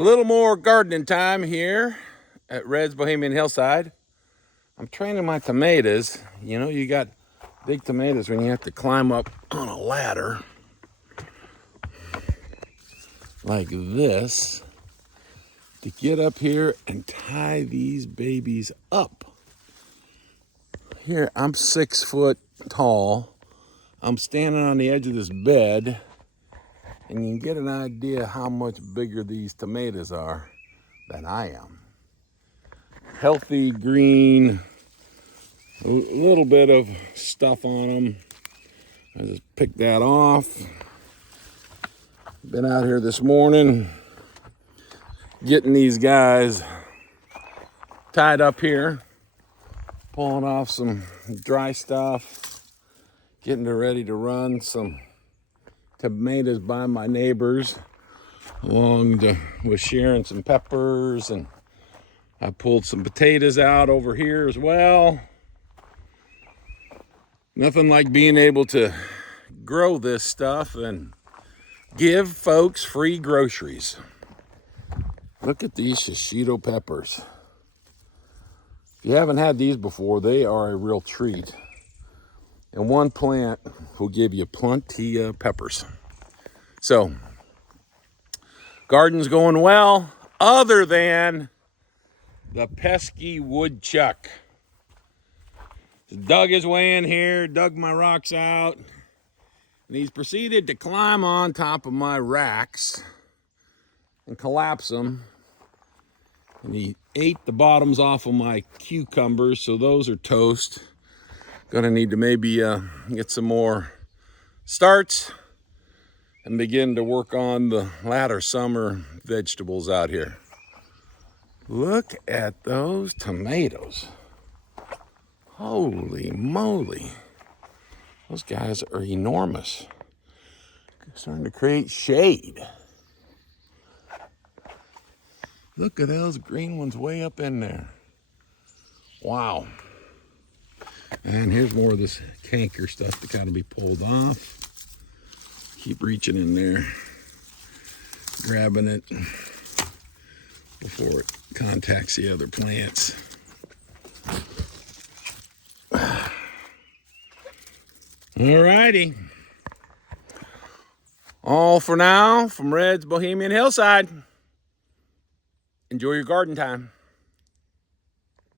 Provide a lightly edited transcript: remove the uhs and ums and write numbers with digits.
A little more gardening time here at Red's Bohemian Hillside. I'm training my tomatoes. You know, you got big tomatoes when you have to climb up on a ladder like this to get up here and tie these babies up. Here, I'm 6 foot tall. I'm standing on the edge of this bed, and you can get an idea how much bigger these tomatoes are than I am. Healthy, green, a little bit of stuff on them. I just picked that off. Been out here this morning getting these guys tied up here, pulling off some dry stuff, getting ready to run some tomatoes by my neighbors, with sharing some peppers, and I pulled some potatoes out over here as well. Nothing like being able to grow this stuff and give folks free groceries. Look at these shishito peppers. If you haven't had these before, they are a real treat. And one plant will give you plenty of peppers. So, garden's going well, other than the pesky woodchuck. Dug his way in here, dug my rocks out, and he's proceeded to climb on top of my racks and collapse them. And he ate the bottoms off of my cucumbers, so those are toast. Gonna need to maybe get some more starts and begin to work on the latter summer vegetables out here. Look at those tomatoes. Holy moly. Those guys are enormous. Starting to create shade. Look at those green ones way up in there. Wow. And here's more of this canker stuff that got to be pulled off. Keep reaching in there, grabbing it before it contacts the other plants. Alrighty. All for now from Red's Bohemian Hillside. Enjoy your garden time.